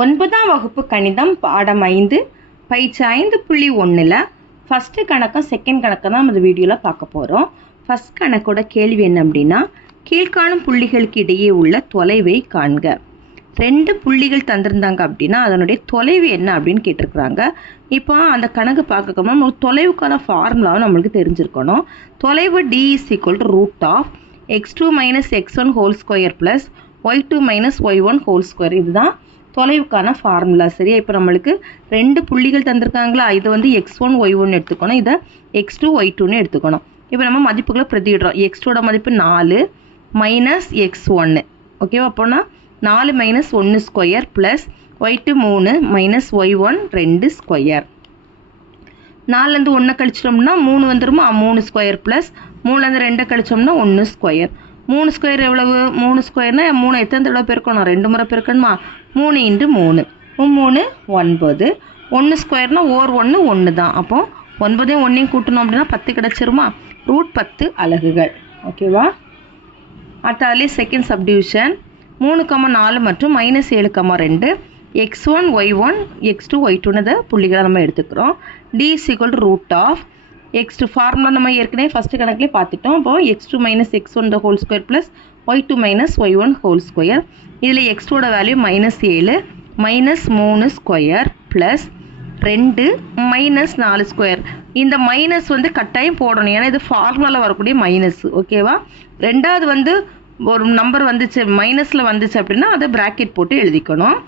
ஒன்பதாம் வகுப்பு கணிதம் பாடம் ஐந்து பயிற்சி ஐந்து புள்ளி ஒன்றில் ஃபஸ்ட்டு கணக்கும் செகண்ட் கணக்கும் தான் நம்ம வீடியோவில் பார்க்க போகிறோம் ஃபஸ்ட் கணக்கோட கேள்வி என்ன அப்படின்னா கீழ்காணும் புள்ளிகளுக்கு இடையே உள்ள தொலைவை காண்க. ரெண்டு புள்ளிகள் தந்திருந்தாங்க அப்படின்னா அதனுடைய தொலைவு என்ன அப்படின்னு கேட்டிருக்கிறாங்க. இப்போ அந்த கணக்கு பார்க்கணும் நம்ம தொலைவுக்கான ஃபார்முலாவும் நம்மளுக்கு தெரிஞ்சிருக்கணும். தொலைவு d is equal to root of x two minus x one whole square plus y two minus y one whole square இதுதான் தொலைவுக்கான ஃபார்முலா சரியா? இப்போ நம்மளுக்கு ரெண்டு புள்ளிகள் தந்திருக்காங்களா? இது வந்து எக்ஸ் ஒன் ஒய் ஒன்று எடுத்துக்கணும். இதை எக்ஸ் டூ ஒய் டூன்னு எடுத்துக்கணும். இப்போ நம்ம மதிப்புகளை பிரதிடுறோம் எக்ஸ் டூட மதிப்பு நாலு மைனஸ் எக்ஸ் ஒன்று ஓகேவா அப்போனா நாலு மைனஸ் ஒன்று ஸ்கொயர் ப்ளஸ் ஒய் டூ மூணு மைனஸ் ஒய் ஒன் ரெண்டு ஸ்கொயர் நாலுலேருந்து ஒன்றை கழிச்சிட்டோம்னா மூணு வந்துருமா? மூணு ஸ்கொயர் ப்ளஸ் மூணுலேருந்து ரெண்டை கழிச்சோம்னா ஒன்று ஸ்கொயர் மூணு ஸ்கொயர் எவ்வளவு? மூணு ஸ்கொயர்னா மூணு. எத்தனை தடவை பெருக்கணும்? ரெண்டு முறை பெருக்கணுமா? மூணு இன்ட்டு மூணு. மூணு ஒன்பது. ஒன்று ஸ்கொயர்னா ஓர் ஒன்று ஒன்று தான். அப்போது ஒன்பதையும் ஒன்றையும் கூட்டணும் அப்படின்னா பத்து கிடச்சிருமா? ரூட் பத்து அலகுகள். ஓகேவா அடுத்ததுலேயே செகண்ட் சப்டிவிஷன் மூணு கம்மா நாலு மற்றும் மைனஸ் ஏழு கம்மா ரெண்டு. X one y one x two y டூன்னு புள்ளிகளை நம்ம எடுத்துக்கிறோம். D is equal root of x two formula நம்ம ஏற்கனவே ஃபஸ்ட்டு கணக்குலேயே பார்த்துட்டோம். அப்போ x two minus x one the whole square plus y two minus y one whole square இதில் எக்ஸ் வேல்யூ மைனஸ் ஏழு மைனஸ் மூணு ஸ்கொயர் ப்ளஸ் ரெண்டு minus நாலு ஸ்கொயர் இந்த மைனஸ் வந்து கட்டாயம் போடணும். ஏன்னா இது ஃபார்முலாவில் வரக்கூடிய மைனஸ் ஓகேவா ரெண்டாவது வந்து ஒரு நம்பர் வந்துச்சு மைனஸில் வந்துச்சு அப்படின்னா அதை ப்ராக்கெட் போட்டு எழுதிக்கணும்.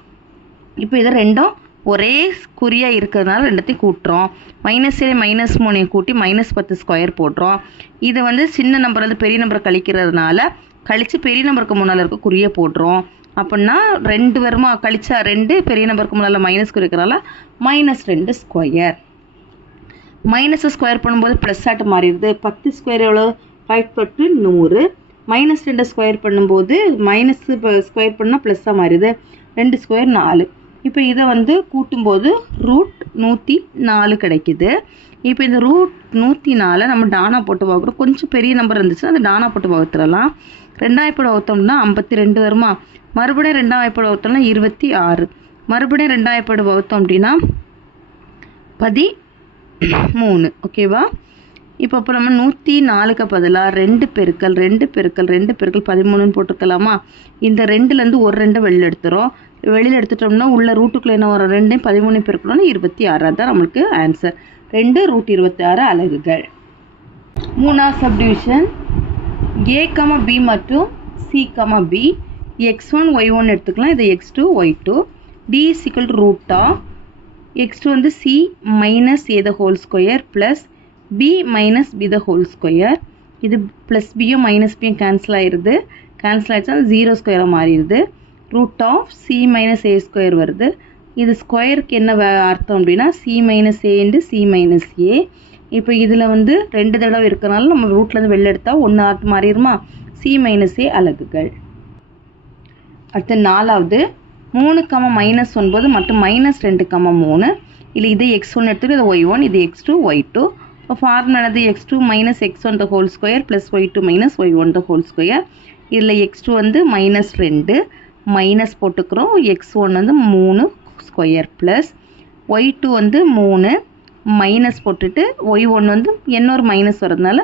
இப்போ இதை ரெண்டும் ஒரே குறியாக இருக்கிறதுனால ரெண்டத்தையும் கூட்டுறோம். மைனஸ் ஏழு மைனஸ் மூணையும் கூட்டி மைனஸ் பத்து ஸ்கொயர் போடுறோம். இது வந்து சின்ன நம்பர் வந்து பெரிய நம்பரை கழிக்கிறதுனால கழித்து பெரிய நம்பருக்கு முன்னால் இருக்க குறியை போடுறோம். அப்படின்னா ரெண்டு வருமா? கழிச்சா ரெண்டு பெரிய நம்பருக்கு முன்னால் மைனஸ் குறிக்கிறனால மைனஸ் ரெண்டு ஸ்கொயர் மைனஸ் ஸ்கொயர் பண்ணும்போது ப்ளஸ் ஆட்டு மாறிடுது. பத்து ஸ்கொயர் எவ்வளோ ஃபைவ் பட்டு நூறு. மைனஸ் ரெண்டு ஸ்கொயர் பண்ணும்போது மைனஸ் ஸ்கொயர் பண்ணால் ப்ளஸ்ஸாக மாறிடுது. ரெண்டு ஸ்கொயர் நாலு. இப்போ இதை வந்து கூட்டும்போது ரூட் நூற்றி நாலு கிடைக்குது. இப்போ இந்த ரூட் நூற்றி நாலு நம்ம டானா போட்டு பார்க்குறோம். கொஞ்சம் பெரிய நம்பர் இருந்துச்சுன்னா அந்த டானா போட்டு பார்த்துடலாம் ரெண்டாம் வாய்ப்போட வகுத்தோம்னா ஐம்பத்தி ரெண்டு வருமா? மறுபடியும் ரெண்டாம் வாய்ப்போட வகுத்தோம்னா இருபத்தி ஆறு. மறுபடியும் ரெண்டாம் வாய்ப்போட வகுத்தோம் அப்படின்னா பதி மூணு ஓகேவா இப்போ அப்போ நம்ம நூற்றி நாலுக்கு பதிலாக ரெண்டு பெருக்கல் ரெண்டு பெருக்கல் ரெண்டு பெருக்கல் பதிமூணுன்னு போட்டுக்கலாமா? இந்த ரெண்டுலேருந்து ஒரு ரெண்டை வெளில எடுத்துகிறோம் வெளியில் எடுத்துட்டோம்னா உள்ள ரூட்டுக்குள்ளே என்ன வரும்? ரெண்டையும் பதிமூணு பெருக்கணும்னா இருபத்தி ஆறாக தான் நம்மளுக்கு ஆன்சர் ரெண்டு ரூட் இருபத்தி ஆறு அலகுகள். மூணாவது சப்டிவிஷன் ஏ கம பி மற்றும் C comma B x one y one எடுத்துக்கலாம். இது x two y two d சிக்கல் ரூட்டா எக்ஸ் டூ வந்து C minus A the whole square plus B minus B the whole square இது ப்ளஸ் பியும் மைனஸ் பியும் கேன்சல் ஆயிடுது கேன்சல் ஆகிடுச்சா ஜீரோ ஸ்கொயராக மாறிடுது. Root of C minus A square வருது. இது ஸ்கொயருக்கு என்ன அர்த்தம் அப்படின்னா C minus A into C minus A இப்போ இதில் வந்து ரெண்டு தடவை இருக்கிறனால நம்ம ரூட்லேருந்து வெளில எடுத்தால் ஒன்று ஆர்ட் மாறிடுமா? சி மைனஸ் ஏ அலகுகள். அடுத்து நாலாவது மூணு கம மைனஸ் ஒன்பது மற்றும் மைனஸ் ரெண்டு கம மூணு. இல்லை இது எக்ஸ் ஒன் எடுத்துட்டு இது ஒய் ஒன் இது எக்ஸ் டூ ஒய் டூ இப்போ ஃபார்முலானது x two minus x one the whole square plus y two minus y one the whole square இதில் எக்ஸ் டூ வந்து மைனஸ் ரெண்டு. மைனஸ் போட்டுக்கிறோம். எக்ஸ் ஒன் வந்து மூணு ஸ்கொயர் ப்ளஸ் ஒய் டூ வந்து மூணு minus போட்டுட்டு ஒய் ஒன் வந்து இன்னொரு மைனஸ் வரதுனால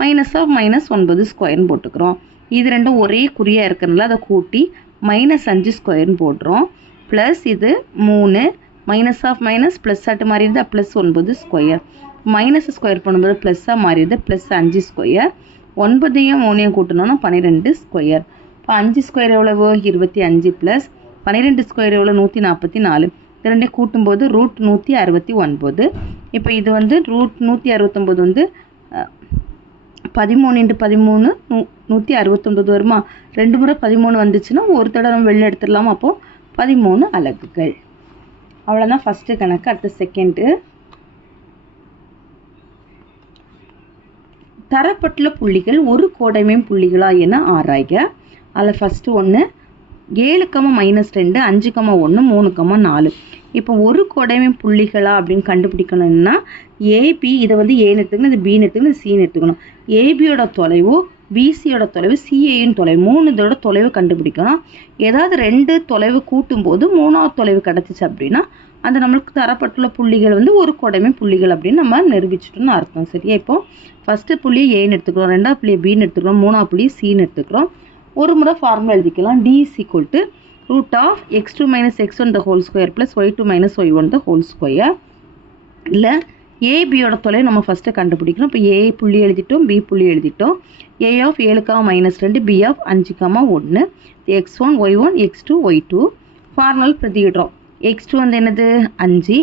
மைனஸ் ஆஃப் மைனஸ் ஒன்பது ஸ்கொயர்னு போட்டுக்கிறோம். இது ரெண்டும் ஒரே குறியாக இருக்கிறதுனால அதை கூட்டி மைனஸ் அஞ்சு ஸ்கொயர்னு போடுறோம். ப்ளஸ் இது மூணு மைனஸ் ஆஃப் மைனஸ் ப்ளஸ் ஆட்டு மாறிடுது? ப்ளஸ் ஒன்பது ஸ்கொயர் மைனஸ் ஸ்கொயர் பண்ணும்போது ப்ளஸ்ஸாக மாறிடுது. ப்ளஸ் அஞ்சு ஸ்கொயர் ஒன்பதையும் மூணையும் கூட்டணும்னா பன்னிரெண்டு ஸ்கொயர் இப்போ அஞ்சு ஸ்கொயர் எவ்வளவு? இருபத்தி அஞ்சு ப்ளஸ் பன்னிரெண்டு ஸ்கொயர் எவ்வளோ நூற்றி நாற்பத்தி நாலு. இது ரெண்டே கூட்டும்போது ரூட் நூற்றி அறுபத்தி ஒன்பது. இப்போ இது வந்து ரூட் நூற்றி அறுபத்தொம்போது வந்து பதிமூணு இன்ட்டு பதிமூணு நூ நூற்றி அறுபத்தொம்பது வருமா? ரெண்டு முறை பதிமூணு வந்துச்சுன்னா ஒரு தடவை நம்ம வெளில எடுத்துடலாம்? அப்போது பதிமூணு அலகுகள். அவ்வளோதான் ஃபஸ்ட்டு கணக்கு அடுத்த செகண்டு தரப்பட்டுள்ள புள்ளிகள் ஒரு கோடைமையும் புள்ளிகளா என ஆராய்க. அதில் ஃபஸ்ட்டு ஒன்று ஏழு கம்மா மைனஸ் ரெண்டு அஞ்சு கம்மா ஒன்று மூணு கம்மா நாலு. இப்போ ஒரு கொடைமை புள்ளிகளா அப்படின்னு கண்டுபிடிக்கணும்னா ஏபி இதை வந்து ஏன்னு எடுத்துக்கணும் இது பின்னு எடுத்துக்கணும் இது சின்னு எடுத்துக்கணும். ஏபியோட தொலைவு பிசியோட தொலைவு சிஏயின் தொலைவு மூணு இதோட தொலைவு கண்டுபிடிக்கணும். ஏதாவது ரெண்டு தொலைவு கூட்டும்போது மூணாவது தொலைவு கிடச்சிச்சு அப்படின்னா அந்த நம்மளுக்கு தரப்பட்டுள்ள புள்ளிகள் வந்து ஒரு கொடைமை புள்ளிகள் அப்படின்னு நம்ம நிரூபிச்சிட்டோம்னு அர்த்தம். சரியா? இப்போ ஃபஸ்ட்டு புள்ளியை ஏன்னு எடுத்துக்கிறோம் ரெண்டாவது புள்ளியை பின்னு எடுத்துக்கிறோம் மூணாவது புள்ளியை சின்னு எடுத்துக்கிறோம். ஒரு முறை ஃபார்முலா எழுதிக்கலாம். D is equal to root of x two minus x one the whole square plus y two minus y one the whole square இல்லை ஏபியோட தொலை நம்ம ஃபஸ்ட்டு கண்டுபிடிக்கணும். இப்போ ஏ புள்ளி எழுதிட்டோம் பி புள்ளி எழுதிட்டோம். ஏ ஆஃப் ஏழுக்காம மைனஸ் ரெண்டு பி ஆஃப் அஞ்சுக்காம ஒன்று x one y one x two y two formula பிரதியிடுறோம். X two வந்து என்னது? அஞ்சு.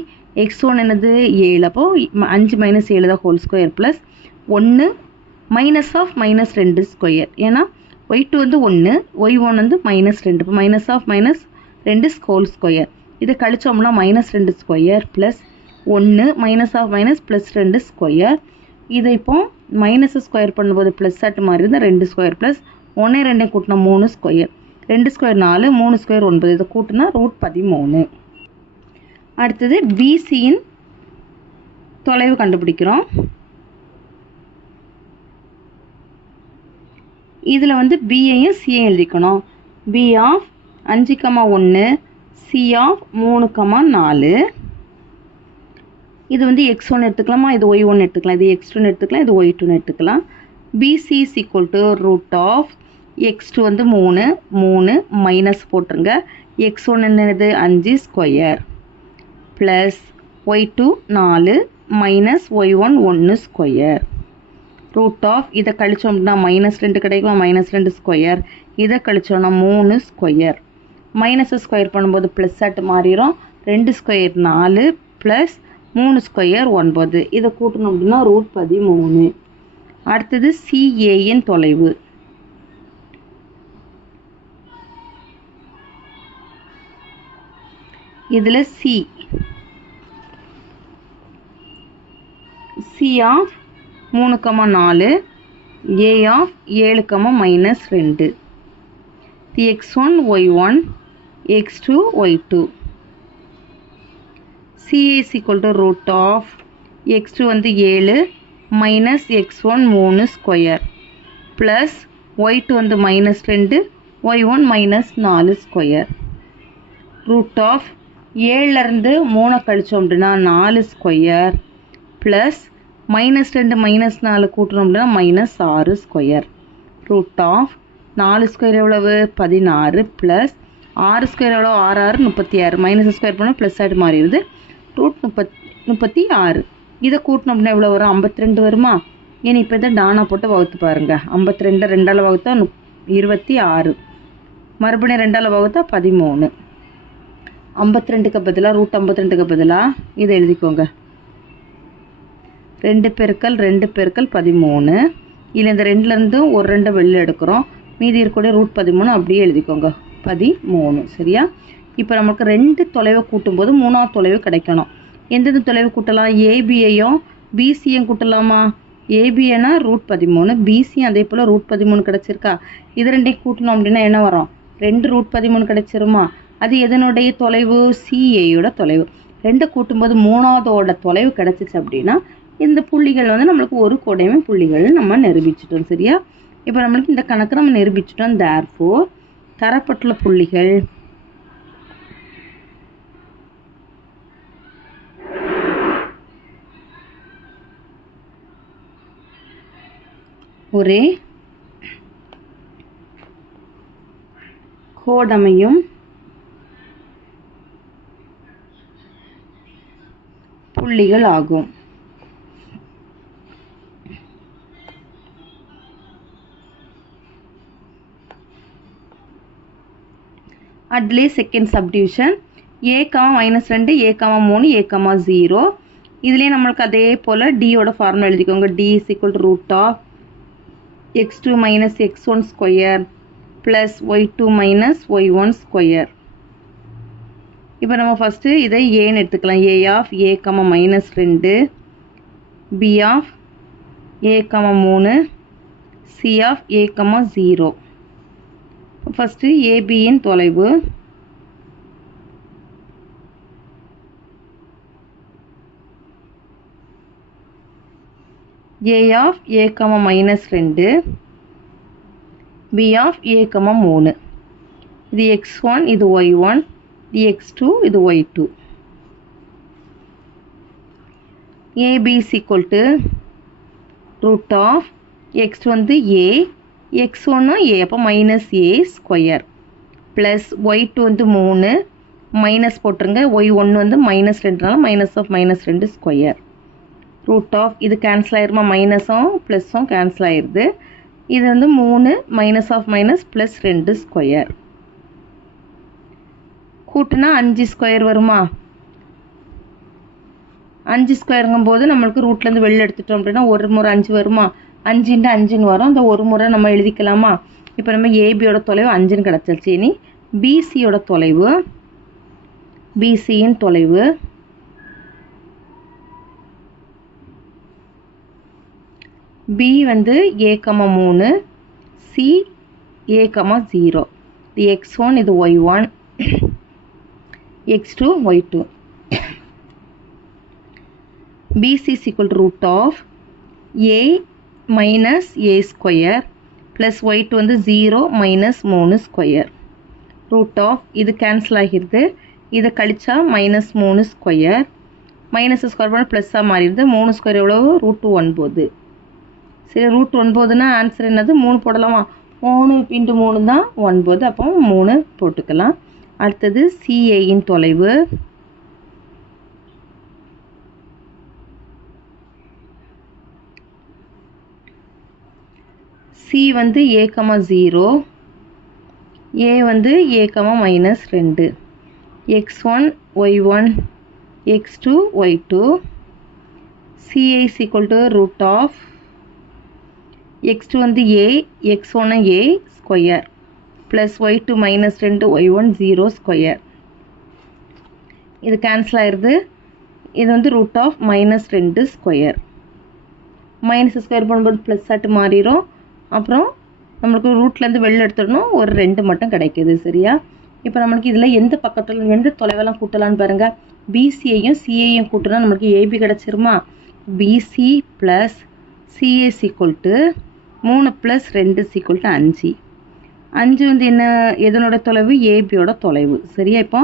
எக்ஸ் ஒன் என்னது? ஏழு. அப்போ அஞ்சு மைனஸ் ஏழு தான் ஹோல் ஸ்கொயர் ப்ளஸ் ஒன்று மைனஸ் ஆஃப் மைனஸ் ரெண்டு ஸ்கொயர் ஏன்னா ஒய் டூ வந்து ஒன்று ஒய் ஒன் வந்து மைனஸ் ரெண்டு. இப்போ மைனஸ் ஆஃப் மைனஸ் ரெண்டு ஸ்கோல் ஸ்கொயர் இதை கழிச்சோம்னா மைனஸ் ரெண்டு ஸ்கொயர் ப்ளஸ் ஒன்று மைனஸ் ஆஃப் மைனஸ் ப்ளஸ் ரெண்டு ஸ்கொயர் இதை இப்போ மைனஸ் ஸ்கொயர் பண்ணும்போது ப்ளஸ் அட்டு மாதிரி இருந்தால் ரெண்டு ஸ்கொயர் ப்ளஸ் ஒன்றே ரெண்டே கூட்டினா மூணு ஸ்கொயர் ரெண்டு ஸ்கொயர் நாலு மூணு ஸ்கொயர் ஒன்பது. இதை கூட்டினா ரூட் பதிமூணு. அடுத்தது பிசியின் தொலைவு கண்டுபிடிக்கிறோம். இதில் வந்து பிஏயும் சிஏ எழுதிக்கணும். பி ஆஃப் அஞ்சு கமா ஒன்று சி ஆஃப் மூணு கமா நாலு. இது வந்து எக்ஸ் ஒன்று எடுத்துக்கலாமா? இது ஒய் ஒன்று எடுத்துக்கலாம். இது எக்ஸ் டூன்னு எடுத்துக்கலாம். இது ஒய் டூன்னு எடுத்துக்கலாம். BC is equal to root of x two வந்து மூணு மூணு மைனஸ் போட்டுருங்க. எக்ஸ் ஒன்று என்னது? அஞ்சு ஸ்கொயர் ப்ளஸ் ஒய் டூ நாலு மைனஸ் ஒய் ஒன் ஒன்று ஸ்கொயர் ரூட் ஆஃப் இதை கழிச்சோம்னா மைனஸ் ரெண்டு கிடைக்கும்? மைனஸ் ரெண்டு ஸ்கொயர் இதை கழிச்சோம்னா மூணு ஸ்கொயர் மைனஸை ஸ்கொயர் பண்ணும்போது ப்ளஸ் அட் மாறிடும் ரெண்டு ஸ்கொயர் நாலு ப்ளஸ் மூணு ஸ்கொயர் ஒன்பது. இதை கூட்டணும் அப்படின்னா ரூட் பதிமூணு. அடுத்தது சிஏயின் தொலைவு. இதில் சி சி ஆஃப் மூணு கமா நாலு ஏ ஆஃப் ஏழு கமா மைனஸ் ரெண்டு. X one y one x two y two CAC is equal to root of x two வந்து ஏழு மைனஸ் எக்ஸ் ஒன் மூணு ஸ்கொயர் ப்ளஸ் ஒய் டூ வந்து minus ரெண்டு Y one minus நாலு square root of ஏழுலேருந்து மூணை கழிச்சோம் அப்படின்னா நாலு ஸ்கொயர் ப்ளஸ் மைனஸ் ரெண்டு மைனஸ் நாலு கூட்டணும் அப்படின்னா மைனஸ் ஆறு ஸ்கொயர் ரூட் ஆஃப் நாலு ஸ்கொயர் எவ்வளவு? பதினாறு ப்ளஸ் ஆறு ஸ்கொயர் எவ்வளோ ஆறு ஆறு முப்பத்தி ஆறு மைனஸ் ஸ்கொயர் பண்ணால் ப்ளஸ் ஆகிட்டு மாறிடுது. ரூட் முப்பத் முப்பத்தி ஆறு இதை கூட்டணும் அப்படின்னா எவ்வளோ வரும்? ஐம்பத்தி ரெண்டு வருமா? ஏன்னா இப்போ இதை டானா போட்டு வகுத்து பாருங்கள் ஐம்பத்தி ரெண்டு ரெண்டால் வகுத்தா முப் இருபத்தி ஆறு மறுபடியும் ரெண்டால் வகுத்தா பதிமூணு. ஐம்பத்தி ரெண்டுக்கு பதிலாக ரூட் ஐம்பத்தி ரெண்டுக்கு பதிலாக இதை எழுதிக்கோங்க. ரெண்டு பெருக்கல் ரெண்டு பெருக்கல் பதிமூணு. இல்லை இந்த ரெண்டுலேருந்தும் ஒரு ரெண்டு வெளில எடுக்கிறோம். மீதி இருக்கக்கூடிய ரூட் பதிமூணு அப்படியே எழுதிக்கோங்க. பதிமூணு. சரியா? இப்போ நமக்கு ரெண்டு தொலைவை கூட்டும்போது மூணாவது தொலைவு கிடைக்கணும். எந்தெந்த தொலைவு கூட்டலாம்? ஏபிஐயும் பிசியும் கூட்டலாமா? ஏபிஏனா ரூட் பதிமூணு பிசியும் அதே போல் ரூட் பதிமூணு கிடச்சிருக்கா? இது ரெண்டையும் கூட்டணும் அப்படின்னா என்ன வரும்? ரெண்டு ரூட் பதிமூணு கிடைச்சிருமா? அது எதனுடைய தொலைவு? சிஏயோட தொலைவு. ரெண்டை கூட்டும்போது மூணாவதோட தொலைவு கிடச்சிச்சு அப்படின்னா இந்த புள்ளிகள் வந்து நம்மளுக்கு ஒரு கோடைமை புள்ளிகள் நம்ம நிரூபிச்சிட்டோம் சரியா? இப்போ நம்மளுக்கு இந்த கணக்கு நம்ம நிரூபிச்சிட்டோம் தேர் ஃபோர் தரப்பட்டுள்ள புள்ளிகள். ஒரே கோடமையும் புள்ளிகள் ஆகும். அதுலேயே second subdivision A comma minus ரெண்டு ஏ காமா மூணு ஏ காமா ஜீரோ இதுலேயே நம்மளுக்கு அதே போல் டியோட ஃபார்முலா எழுதிக்கோங்க. D is equal to root of x two minus x one square plus y two minus y one square இப்போ நம்ம ஃபஸ்ட்டு இதை ஏன்னு எடுத்துக்கலாம். A of A comma minus ரெண்டு பி ஆஃப் ஏ கமா மூணு C of A comma zero first ஏபியின் தொலைவு. A of ஏ கம minus ரெண்டு. பி ஆஃப் ஏ கம மூணு. இது எக்ஸ் ஒன் இது ஒய் ஒன் இது எக்ஸ் டூ இது y two AB is equal to root of x வந்து ஏ எக்ஸ் ஒன்று ஏ அப்போ minus A square plus y two வந்து மூணு மைனஸ் போட்டுருங்க. ஒய் ஒன்று வந்து மைனஸ் ரெண்டுனால மைனஸ் ஆஃப் மைனஸ் ரெண்டு ஸ்கொயர் ரூட் ஆஃப் இது கேன்சல் ஆயிருமா? மைனஸும் ப்ளஸ்ஸும் கேன்சல் ஆயிடுது இது வந்து மூணு மைனஸ் ஆஃப் மைனஸ் ப்ளஸ் ரெண்டு ஸ்கொயர் கூட்டுனா அஞ்சு ஸ்கொயர் வருமா? அஞ்சு ஸ்கொயருங்கும் போது நம்மளுக்கு ரூட்லேருந்து வெளில எடுத்துட்டோம் அப்படின்னா ஒரு முறை அஞ்சு வருமா? அஞ்சுண்டு அஞ்சுன்னு வரும். அந்த ஒரு முறை நம்ம எழுதிக்கலாமா? இப்போ நம்ம ஏபியோட தொலைவு அஞ்சுன்னு கிடச்சிருச்சு. இனி பிசியோட தொலைவு பிசியின் தொலைவு பி வந்து ஏ மூணு சி ஏ ஜீரோ இது எக்ஸ் ஒன் இது y one x two y two BC is equal root of A minus A square plus white வந்து ஜீரோ மைனஸ் மூணு ஸ்கொயர் ரூட் ஆஃப் இது கேன்சல் ஆகிடுது இதை கழிச்சா மைனஸ் மூணு ஸ்கொயர் மைனஸ் ஸ்கொயர் பண்ண ப்ளஸ்ஸாக மாறிடுது. மூணு ஸ்கொயர் எவ்வளவு? ரூட் ஒன்பது. சரி ரூட் ஒன்பதுன்னா ஆன்சர் என்னது? மூணு போடலாமா? மூணு இன்ட்டு மூணு தான் ஒன்பது. அப்போ மூணு போட்டுக்கலாம். அடுத்தது சிஏயின் தொலைவு. சி வந்து ஏ ஜீரோ ஏ வந்து ஏ மைனஸ் ரெண்டு. X one y one x two y two CI is equal to root of x two வந்து ஏ எக்ஸ் ஒன்று A square plus y two minus ரெண்டு ஒய் ஒன் ஜீரோ ஸ்கொயர் இது cancel ஆயிடுது இது வந்து root of minus ரெண்டு square minus square பண்ணும்போது plus ஆட்டு மாறிடும் அப்புறம் நம்மளுக்கு ரூட்லேருந்து வெளில எடுத்துடணும். ஒரு ரெண்டு மட்டும் கிடைக்கிது சரியா? இப்போ நம்மளுக்கு இதில் எந்த பக்கத்தில் எந்த தொலைவெல்லாம் கூட்டலான்னு பாருங்கள் பிசியையும் சிஏயும் கூட்டினா நம்மளுக்கு AB கிடச்சிருமா? BC plus CA is equal to மூணு ப்ளஸ் ரெண்டு சீக்குவல் டு அஞ்சு. அஞ்சு வந்து என்ன எதனோட தொலைவு? ஏபியோட தொலைவு சரியா? இப்போ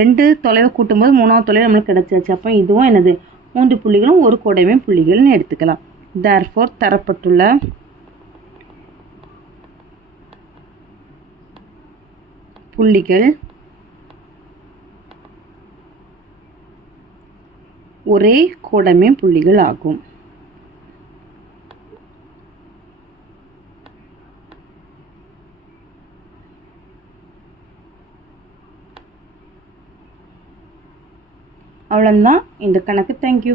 ரெண்டு தொலைவு கூட்டும்போது மூணாவது தொலைவு நம்மளுக்கு கிடச்சாச்சு. அப்போ இதுவும் என்னது? மூன்று புள்ளிகளும் ஒரு கோடைமை புள்ளிகள்னு எடுத்துக்கலாம். தேர்ஃபோர் தரப்பட்டுள்ள புள்ளிகள் ஒரே கோடமே புள்ளிகள் ஆகும். அவ்வளோதான் இந்த கணக்கு. தேங்க்யூ